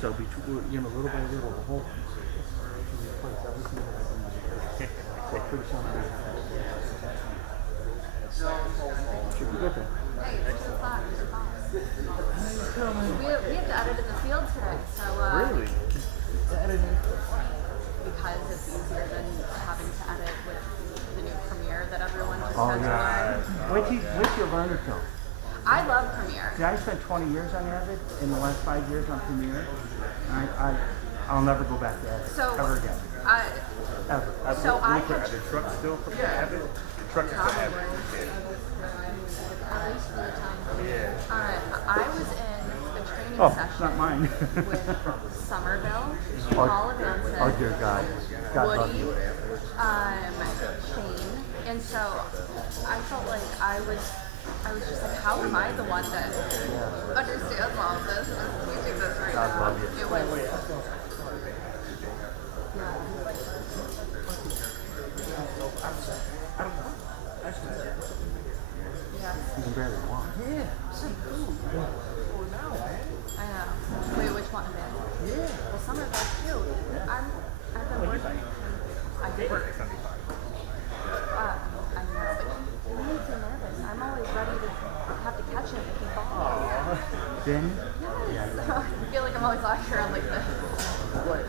So between, you know, little by little, the whole piece to replace everything that I've been so pretty soon should be good then. Hey, there's a thought. We have to edit in the field today, so Really? Editing? because it's easier than having to edit with the new Premiere that everyone just Oh has to yeah. learn. Wait till you learn it though. I love Premiere. See, I spent 20 years on Avid in the last 5 years on Premiere. I'll never go back to Avid ever again. Ever. So I Are the trucks still from Avid? The trucks are from Avid. I was in a training Oh, session it's not mine. with Somerville, Paul Vincent, Oh dear God. God love Woody, you. Shane, and so I felt like I was just like, how am I the one that understands all of this and teaching this right God now? love you. It was. Yeah. You can barely walk. I know. Wait, which one of it? Yeah. Well, some of those too. I've been working. I did work. I know, but he makes me nervous. I'm always ready to have to catch him if he falls. Then? Yes. I feel like I'm always walking around like this. What?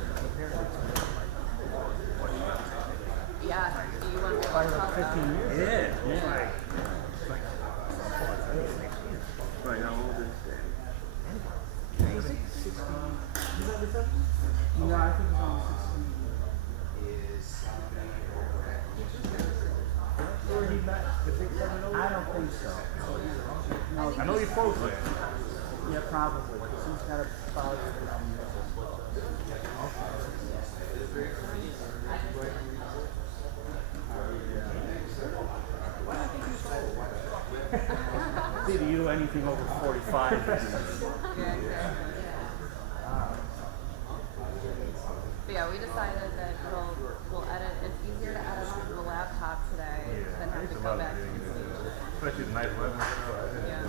Yeah. Do you want to be Probably able to like 15 years. Yeah. Right, how old is that? Was it 60? No, I think it's only 60. Where he met the big 7 I don't think so. No, I know you're close there. yeah, probably. He's got about 15 years. It's either you or anything over 45. But yeah, we decided that we'll edit. It's easier to edit on the laptop today than have to go back to the stage. Especially the night weather. Yeah.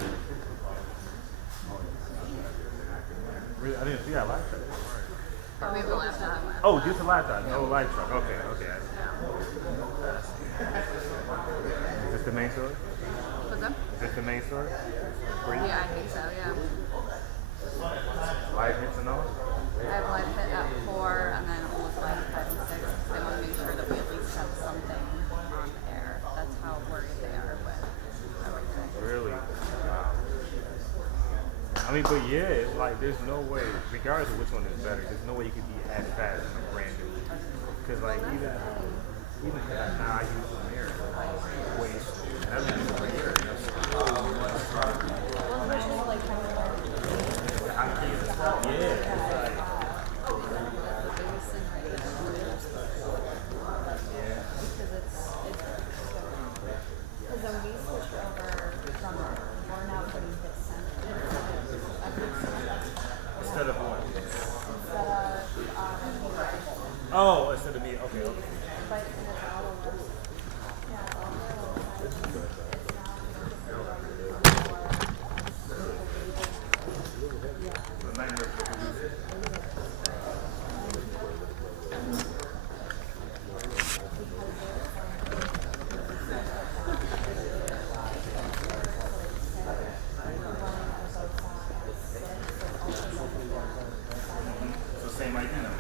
Really, I didn't see that live truck. Or we have a laptop. Oh, just a laptop, no live truck. Okay. Is this the main source? What's up? Is this the main source? Yeah, I think so, yeah. Live hits and all? I have live hit at 4 and then almost live at 5 and 6. They want to make sure that we at least have something on the air. That's how worried they are with everything. Really? I mean, but yeah, it's like there's no way, regardless of which one is better, there's no way you could be as fast as a brand new. Because like even because I use Premiere, way and I've been using Premiere. Instead of what? Oh, instead of me. Okay. Same idea.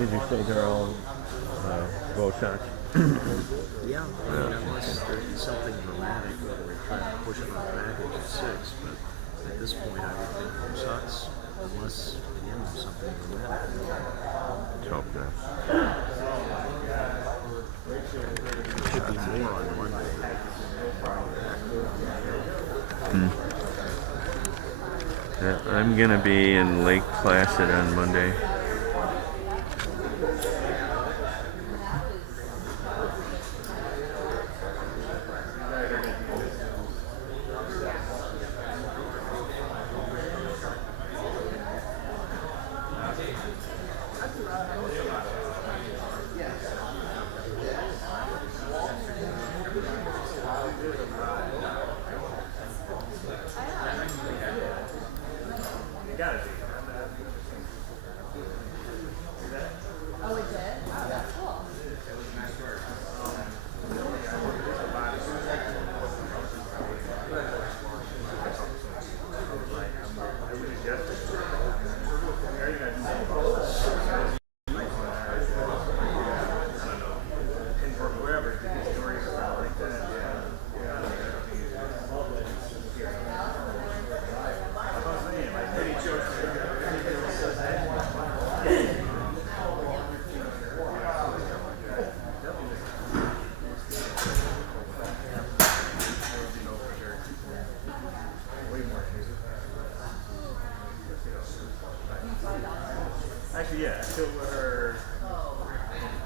Did you say they're all bow shots? Yeah, I mean, unless there's something dramatic where we're trying to push it on the package at 6, but at this point I would think bow shots, unless, again, there's something dramatic. Let's hope not. Should be more on Monday. Yeah, I'm gonna be in Lake Placid on Monday. Oh, it did? Oh, that's cool. Actually, yeah, I still with her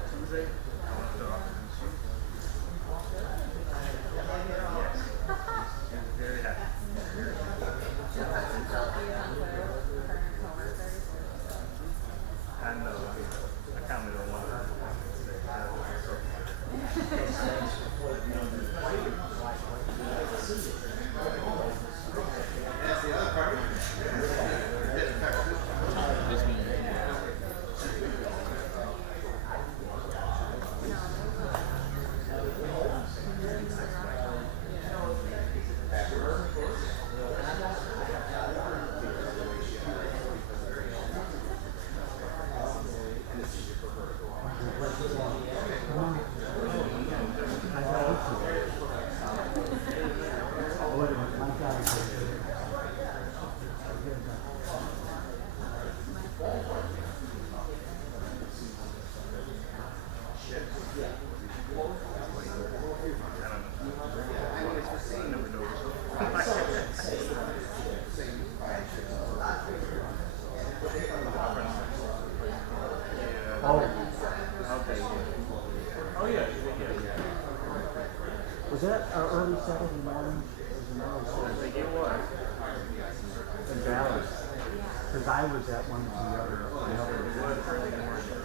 Tuesday. I went to the office and she. Yes. She was very happy. I know. I counted on one of them. Was that early Saturday morning? I think it was. In Dallas. Because I was at one of the other. It was early morning.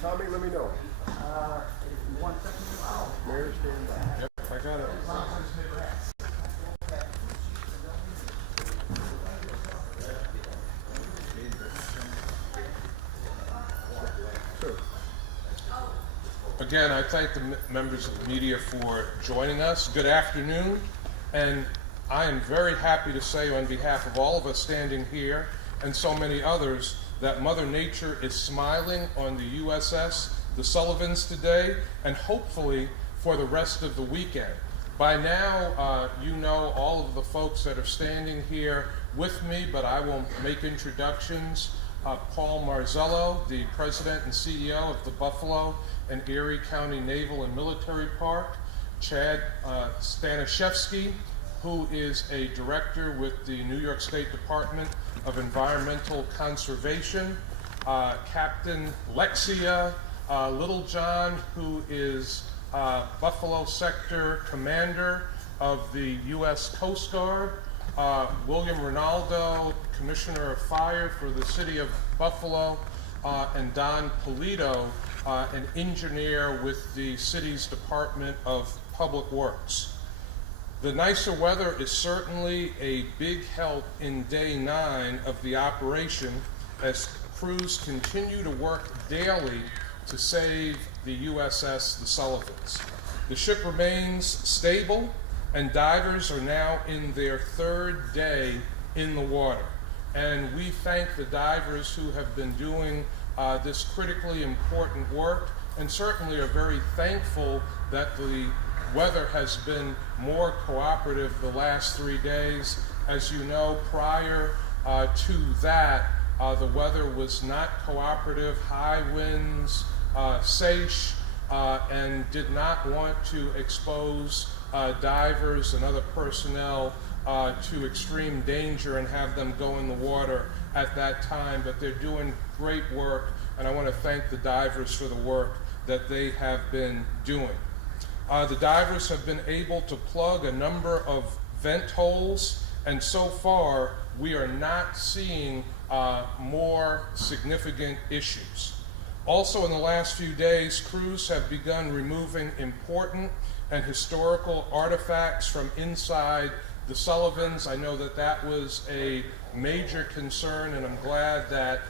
Tommy, let me know. 1 second. Mayor, stand by. Yep, I got it. Again, I thank the members of the media for joining us. Good afternoon, and I am very happy to say on behalf of all of us standing here and so many others that Mother Nature is smiling on the USS The Sullivans today, and hopefully for the rest of the weekend. By now, you know all of the folks that are standing here with me, but I will make introductions. Paul Marzello, the President and CEO of the Buffalo and Erie County Naval and Military Park. Chad Stanishevsky, who is a director with the New York State Department of Environmental Conservation. Captain Lexia Littlejohn, who is Buffalo Sector Commander of the U.S. Coast Guard. William Ronaldo, Commissioner of Fire for the City of Buffalo, and Don Polito, an engineer with the city's Department of Public Works. The nicer weather is certainly a big help in day 9 of the operation as crews continue to work daily to save the USS The Sullivans. The ship remains stable, and divers are now in their 3rd day in the water. And we thank the divers who have been doing this critically important work, and certainly are very thankful that the weather has been more cooperative the last 3 days. As you know, prior to that, the weather was not cooperative, high winds, seiche, and did not want to expose divers and other personnel to extreme danger and have them go in the water at that time, but they're doing great work, and I want to thank the divers for the work that they have been doing. The divers have been able to plug a number of vent holes, and so far we are not seeing more significant issues. Also, in the last few days, crews have begun removing important and historical artifacts from inside the Sullivans. I know that that was a major concern, and I'm glad that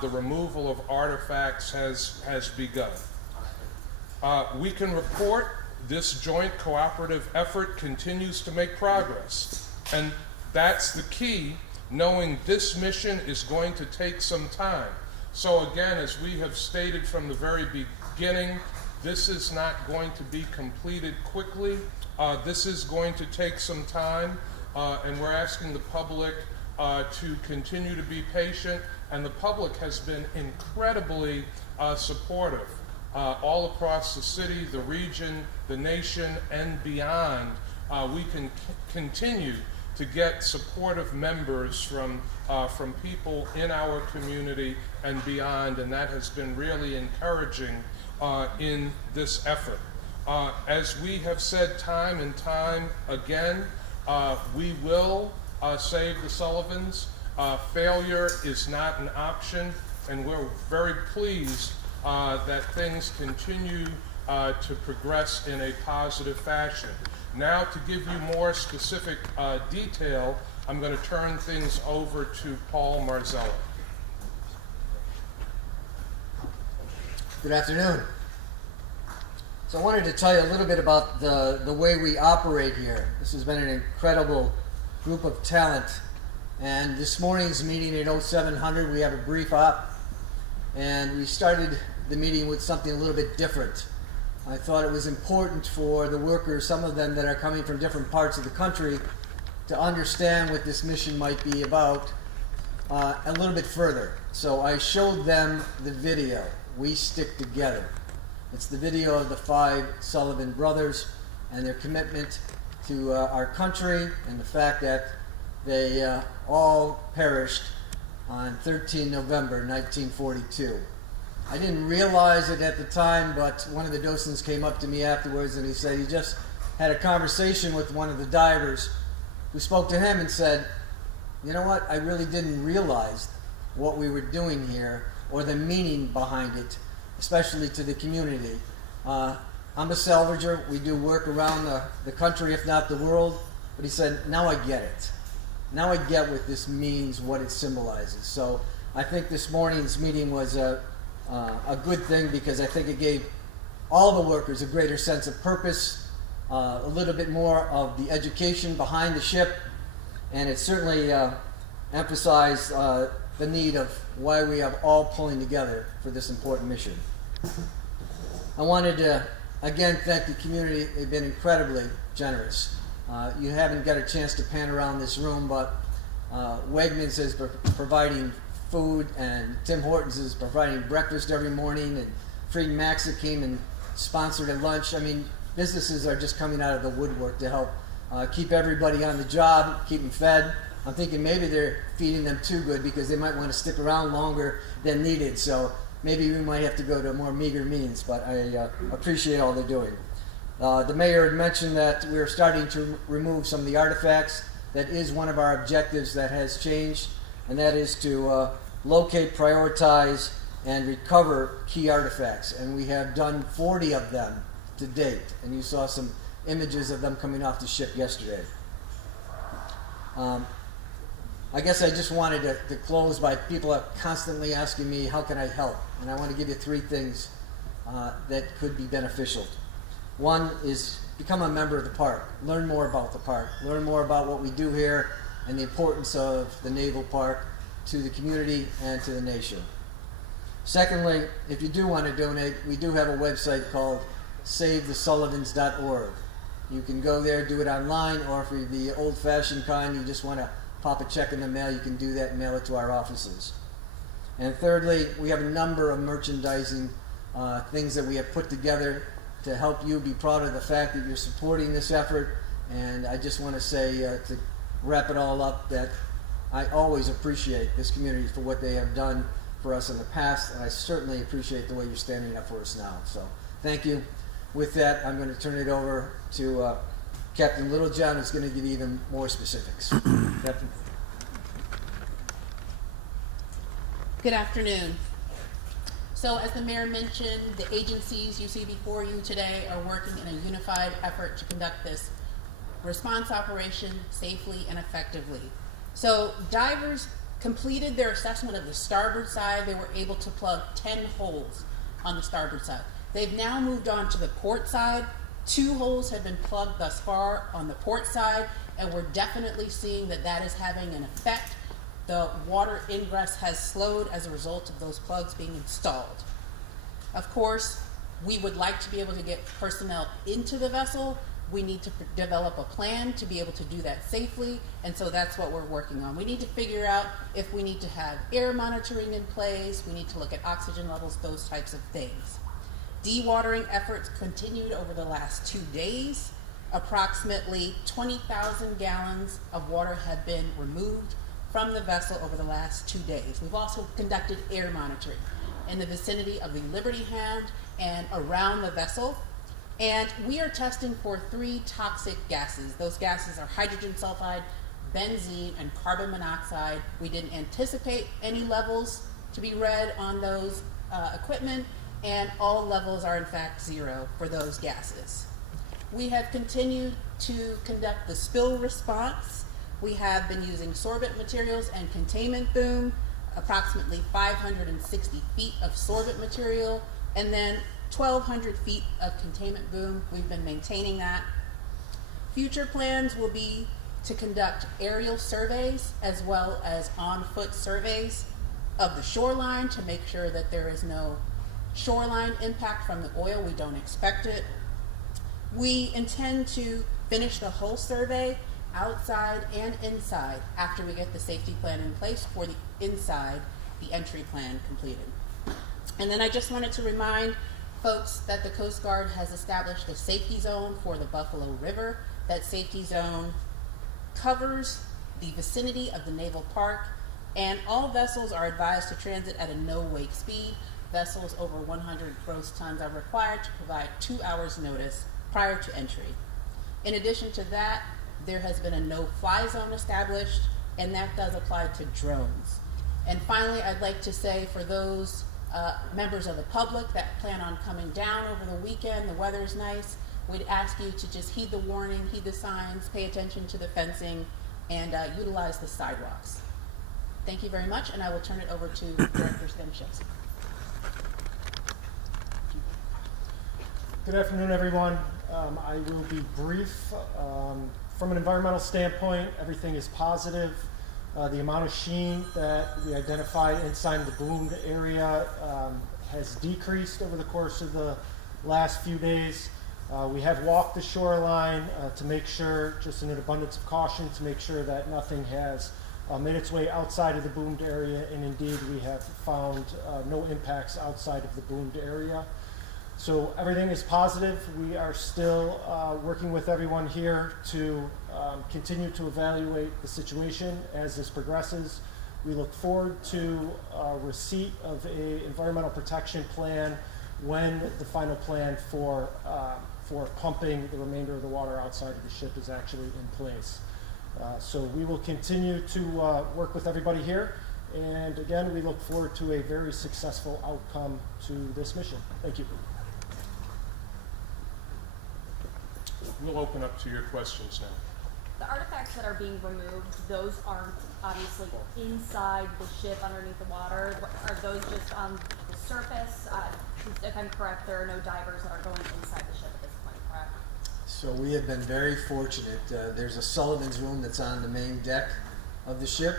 the removal of artifacts has begun. We can report this joint cooperative effort continues to make progress, and that's the key, knowing this mission is going to take some time. So again, as we have stated from the very beginning, this is not going to be completed quickly. This is going to take some time, and we're asking the public to continue to be patient, and the public has been incredibly supportive all across the city, the region, the nation, and beyond. We can continue to get supportive members from people in our community and beyond, and that has been really encouraging in this effort. As we have said time and time again, we will save the Sullivans. Failure is not an option, and we're very pleased that things continue to progress in a positive fashion. Now, to give you more specific detail, I'm going to turn things over to Paul Marzello. Good afternoon. So I wanted to tell you a little bit about the way we operate here. This has been an incredible group of talent. And this morning's meeting at 0700, we have a brief op. And we started the meeting with something a little bit different. I thought it was important for the workers, some of them that are coming from different parts of the country, to understand what this mission might be about a little bit further. So I showed them the video, We Stick Together. It's the video of the 5 Sullivan brothers and their commitment to our country and the fact that they all perished on 13 November 1942. I didn't realize it at the time, but one of the docents came up to me afterwards and he said he just had a conversation with one of the divers who spoke to him and said, you know what, I really didn't realize what we were doing here or the meaning behind it, especially to the community. I'm a salvager. We do work around the country, if not the world. But he said, now I get it. Now I get what this means, what it symbolizes. So I think this morning's meeting was a good thing because I think it gave all the workers a greater sense of purpose, a little bit more of the education behind the ship, and it certainly emphasized the need of why we are all pulling together for this important mission. I wanted to again thank the community. They've been incredibly generous. You haven't got a chance to pan around this room, but Wegmans is providing food, and Tim Hortons is providing breakfast every morning, and Freed Maxa came and sponsored a lunch. I mean, businesses are just coming out of the woodwork to help keep everybody on the job, keep them fed. I'm thinking maybe they're feeding them too good because they might want to stick around longer than needed, so maybe we might have to go to more meager means, but I appreciate all they're doing. The mayor had mentioned that we're starting to remove some of the artifacts. That is one of our objectives that has changed, and that is to locate, prioritize, and recover key artifacts. And we have done 40 of them to date, and you saw some images of them coming off the ship yesterday. I guess I just wanted to close by people are constantly asking me, how can I help? And I want to give you 3 things that could be beneficial. One is become a member of the park. Learn more about the park. Learn more about what we do here and the importance of the Naval Park to the community and to the nation. Secondly, if you do want to donate, we do have a website called SaveTheSullivans.org. You can go there, do it online, or if you're the old-fashioned kind, you just want to pop a check in the mail, you can do that and mail it to our offices. And thirdly, we have a number of merchandising things that we have put together to help you be proud of the fact that you're supporting this effort. And I just want to say, to wrap it all up, that I always appreciate this community for what they have done for us in the past, and I certainly appreciate the way you're standing up for us now. So thank you. With that, I'm going to turn it over to Captain Littlejohn, who's going to give you even more specifics. Captain. Good afternoon. So as the mayor mentioned, the agencies you see before you today are working in a unified effort to conduct this response operation safely and effectively. So divers completed their assessment of the starboard side. They were able to plug 10 holes on the starboard side. They've now moved on to the port side. 2 holes have been plugged thus far on the port side, and we're definitely seeing that that is having an effect. The water ingress has slowed as a result of those plugs being installed. Of course, we would like to be able to get personnel into the vessel. We need to develop a plan to be able to do that safely, and so that's what we're working on. We need to figure out if we need to have air monitoring in place, we need to look at oxygen levels, those types of things. Dewatering efforts continued over the last 2 days. Approximately 20,000 gallons of water have been removed from the vessel over the last 2 days. We've also conducted air monitoring in the vicinity of the Liberty Hand and around the vessel. And we are testing for 3 toxic gases. Those gases are hydrogen sulfide, benzene, and carbon monoxide. We didn't anticipate any levels to be read on those equipment, and all levels are in fact 0 for those gases. We have continued to conduct the spill response. We have been using sorbent materials and containment boom, approximately 560 feet of sorbent material, and then 1,200 feet of containment boom. We've been maintaining that. Future plans will be to conduct aerial surveys as well as on-foot surveys of the shoreline to make sure that there is no shoreline impact from the oil. We don't expect it. We intend to finish the hull survey outside and inside after we get the safety plan in place. For the inside, the entry plan completed. And then I just wanted to remind folks that the Coast Guard has established a safety zone for the Buffalo River. That safety zone covers the vicinity of the Naval Park, and all vessels are advised to transit at a no-wake speed. Vessels over 100 gross tons are required to provide 2 hours notice prior to entry. In addition to that, there has been a no-fly zone established, and that does apply to drones. And finally, I'd like to say for those members of the public that plan on coming down over the weekend, the weather is nice, we'd ask you to just heed the warning, heed the signs, pay attention to the fencing, and utilize the sidewalks. Thank you very much, and I will turn it over to Director Stemchevsky. Good afternoon, everyone. I will be brief. From an environmental standpoint, everything is positive. The amount of sheen that we identified inside the boomed area has decreased over the course of the last few days. We have walked the shoreline to make sure, just in an abundance of caution, to make sure that nothing has made its way outside of the boomed area, and indeed we have found no impacts outside of the boomed area. So everything is positive. We are still working with everyone here to continue to evaluate the situation as this progresses. We look forward to receipt of an environmental protection plan when the final plan for pumping the remainder of the water outside of the ship is actually in place. So we will continue to work with everybody here. And again, we look forward to a very successful outcome to this mission. Thank you. We'll open up to your questions now. The artifacts that are being removed, those aren't obviously inside the ship underneath the water. Are those just on the surface? If I'm correct, there are no divers that are going inside the ship at this point, correct? So we have been very fortunate. There's a Sullivans room that's on the main deck of the ship.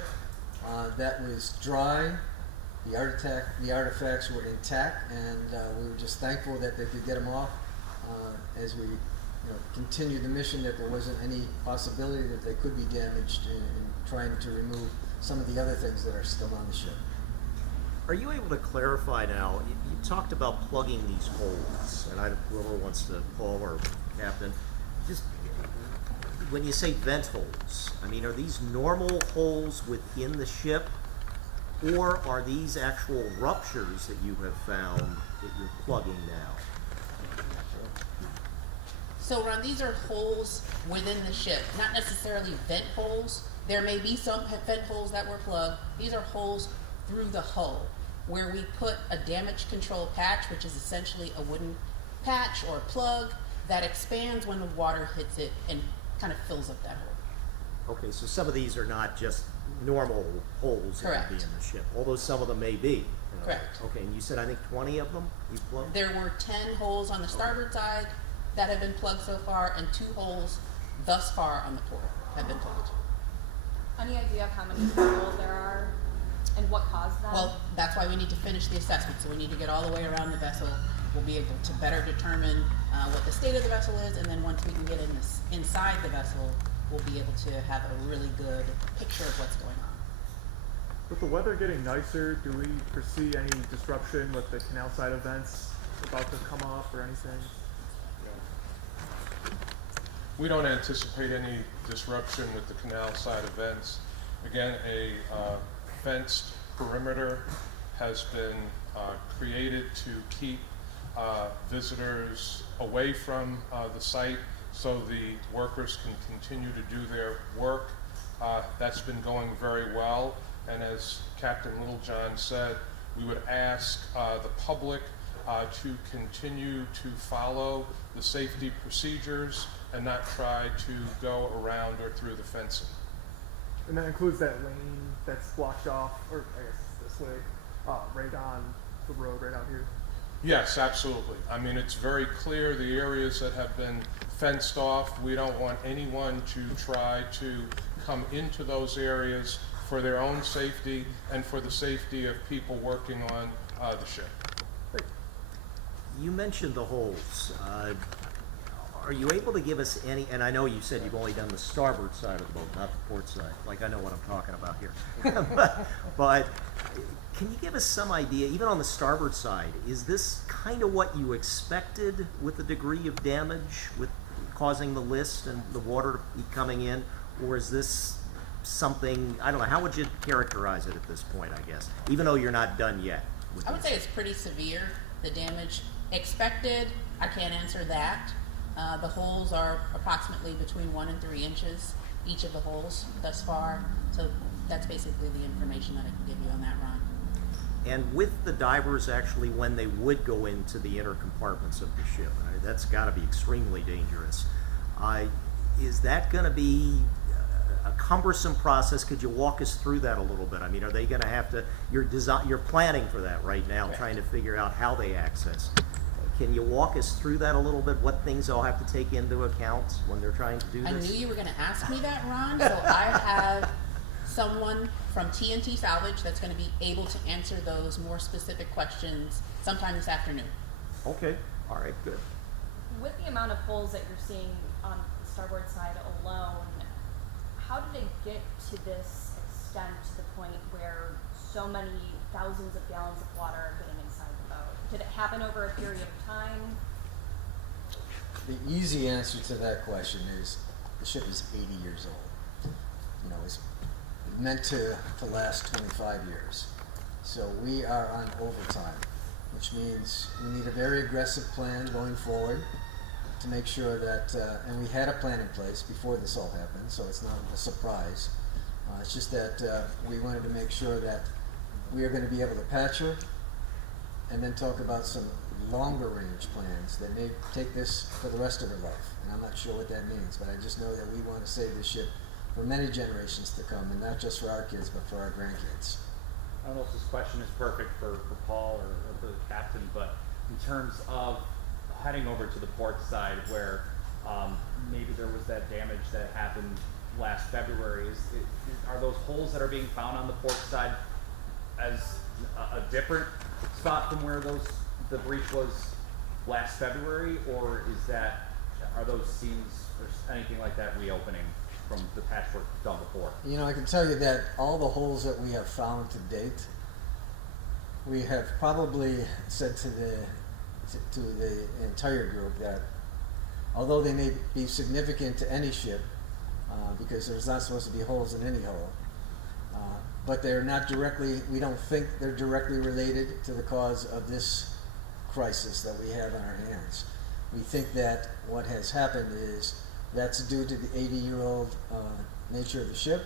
That was dry. The artifacts were intact, and we were just thankful that they could get them off as we continued the mission, that there wasn't any possibility that they could be damaged in trying to remove some of the other things that are still on the ship. Are you able to clarify now, you talked about plugging these holes, and whoever wants to, Paul or Captain, just when you say vent holes, I mean, are these normal holes within the ship, or are these actual ruptures that you have found that you're plugging now? So Ron, these are holes within the ship, not necessarily vent holes. There may be some vent holes that were plugged. These are holes through the hull where we put a damage control patch, which is essentially a wooden patch or plug that expands when the water hits it and kind of fills up that hole. Okay, so some of these are not just normal holes that would be in the ship, although some of them may be. Correct. Okay, and you said I think 20 of them you plugged? There were 10 holes on the starboard side that have been plugged so far, and 2 holes thus far on the port have been plugged. Any idea of how many holes there are and what caused them? Well, that's why we need to finish the assessment. So we need to get all the way around the vessel. We'll be able to better determine what the state of the vessel is, and then once we can get inside the vessel, we'll be able to have a really good picture of what's going on. With the weather getting nicer, do we foresee any disruption with the canal side events about to come off or anything? We don't anticipate any disruption with the canal side events. Again, a fenced perimeter has been created to keep visitors away from the site so the workers can continue to do their work. That's been going very well, and as Captain Littlejohn said, we would ask the public to continue to follow the safety procedures and not try to go around or through the fencing. And that includes that lane that's blocked off, or I guess this way, right on the road right out here? Yes, absolutely. I mean, it's very clear the areas that have been fenced off, we don't want anyone to try to come into those areas for their own safety and for the safety of people working on the ship. You mentioned the holes. Are you able to give us any, and I know you said you've only done the starboard side of the boat, not the port side, like I know what I'm talking about here. but can you give us some idea, even on the starboard side, is this kind of what you expected with the degree of damage with causing the list and the water to be coming in, or is this something, I don't know, how would you characterize it at this point, I guess, even though you're not done yet? I would say it's pretty severe, the damage. Expected, I can't answer that. The holes are approximately between 1 and 3 inches, each of the holes thus far. So that's basically the information that I can give you on that, Ron. And with the divers actually, when they would go into the inner compartments of the ship, that's got to be extremely dangerous. Is that going to be a cumbersome process? Could you walk us through that a little bit? I mean, are they going to have to, you're planning for that right now, trying to figure out how they access. Can you walk us through that a little bit? What things they'll have to take into account when they're trying to do this? I knew you were going to ask me that, Ron, so I have someone from TNT Salvage that's going to be able to answer those more specific questions sometime this afternoon. Okay, all right, good. With the amount of holes that you're seeing on the starboard side alone, how did it get to this extent, to the point where so many thousands of gallons of water are getting inside the boat? Did it happen over a period of time? The easy answer to that question is the ship is 80 years old. You know, it's meant to last 25 years. So we are on overtime, which means we need a very aggressive plan going forward to make sure that, and we had a plan in place before this all happened, so it's not a surprise. It's just that we wanted to make sure that we are going to be able to patch her and then talk about some longer range plans that may take this for the rest of her life. And I'm not sure what that means, but I just know that we want to save this ship for many generations to come, and not just for our kids, but for our grandkids. I don't know if this question is perfect for Paul or for the captain, but in terms of heading over to the port side where maybe there was that damage that happened last February, are those holes that are being found on the port side as a different spot from where the breach was last February, or are those seams or anything like that reopening from the patchwork done before? You know, I can tell you that all the holes that we have found to date, we have probably said to the entire group that although they may be significant to any ship, because there's not supposed to be holes in any hole, but they're not directly, we don't think they're directly related to the cause of this crisis that we have on our hands. We think that what has happened is that's due to the 80-year-old nature of the ship,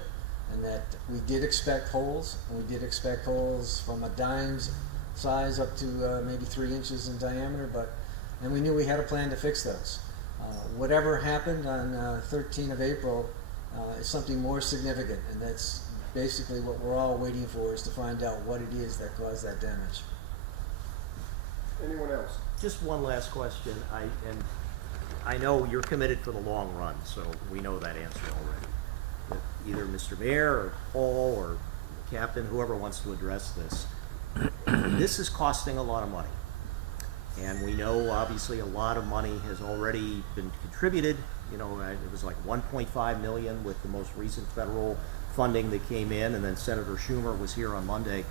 and that we did expect holes, and we did expect holes from a dime's size up to maybe 3 inches in diameter, and we knew we had a plan to fix those. Whatever happened on 13th of April is something more significant, and that's basically what we're all waiting for, is to find out what it is that caused that damage. Anyone else? Just one last question. I know you're committed for the long run, so we know that answer already. But either Mr. Mayor or Paul or the captain, whoever wants to address this, this is costing a lot of money. And we know obviously a lot of money has already been contributed. You know, it was like $1.5 million with the most recent federal funding that came in, and then Senator Schumer was here on Monday.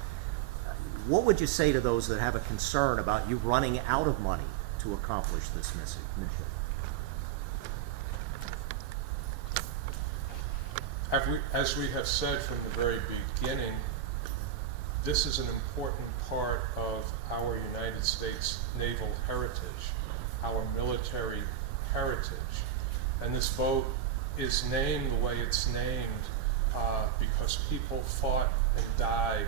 What would you say to those that have a concern about you running out of money to accomplish this mission? As we have said from the very beginning, this is an important part of our United States naval heritage, our military heritage. And this boat is named the way it's named because people fought and died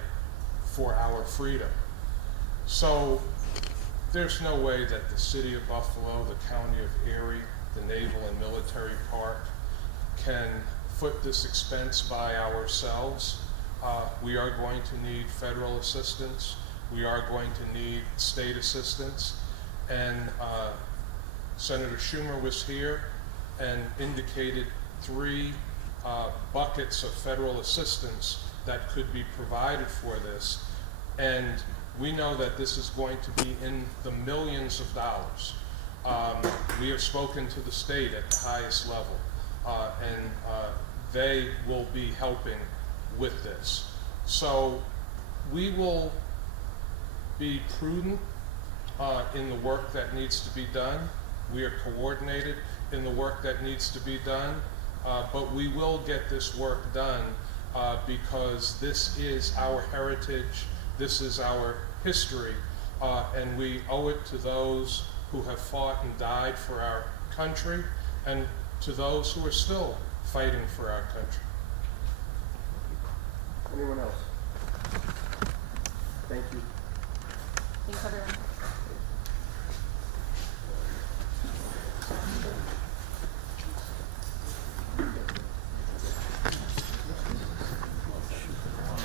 for our freedom. So there's no way that the city of Buffalo, the county of Erie, the Naval and Military Park can foot this expense by ourselves. We are going to need federal assistance. We are going to need state assistance. And Senator Schumer was here and indicated 3 buckets of federal assistance that could be provided for this. And we know that this is going to be in the millions of dollars. We have spoken to the state at the highest level, and they will be helping with this. So we will be prudent in the work that needs to be done. We are coordinated in the work that needs to be done, but we will get this work done because this is our heritage, this is our history, and we owe it to those who have fought and died for our country and to those who are still fighting for our country. Anyone else? Thank you. Thanks, everyone.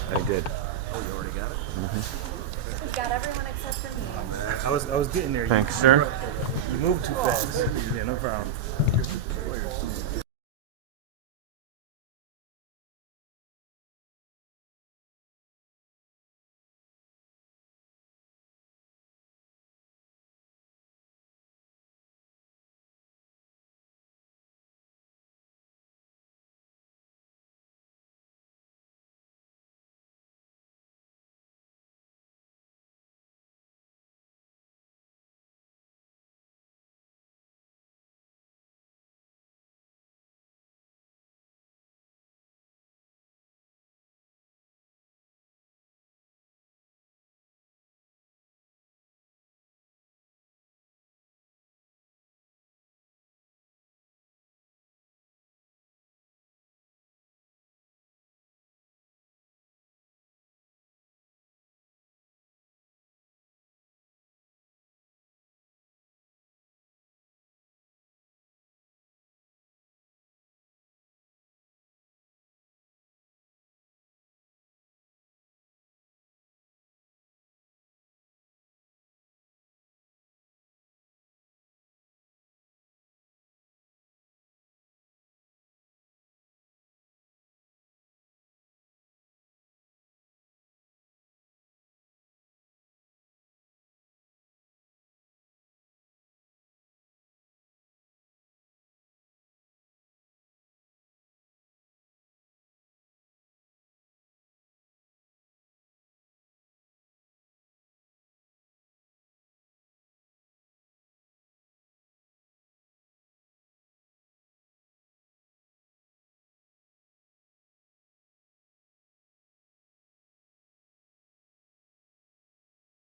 I did. Oh, you already got it? We got everyone except for me. I was getting there. Thanks, sir. You moved too fast. Yeah, no problem.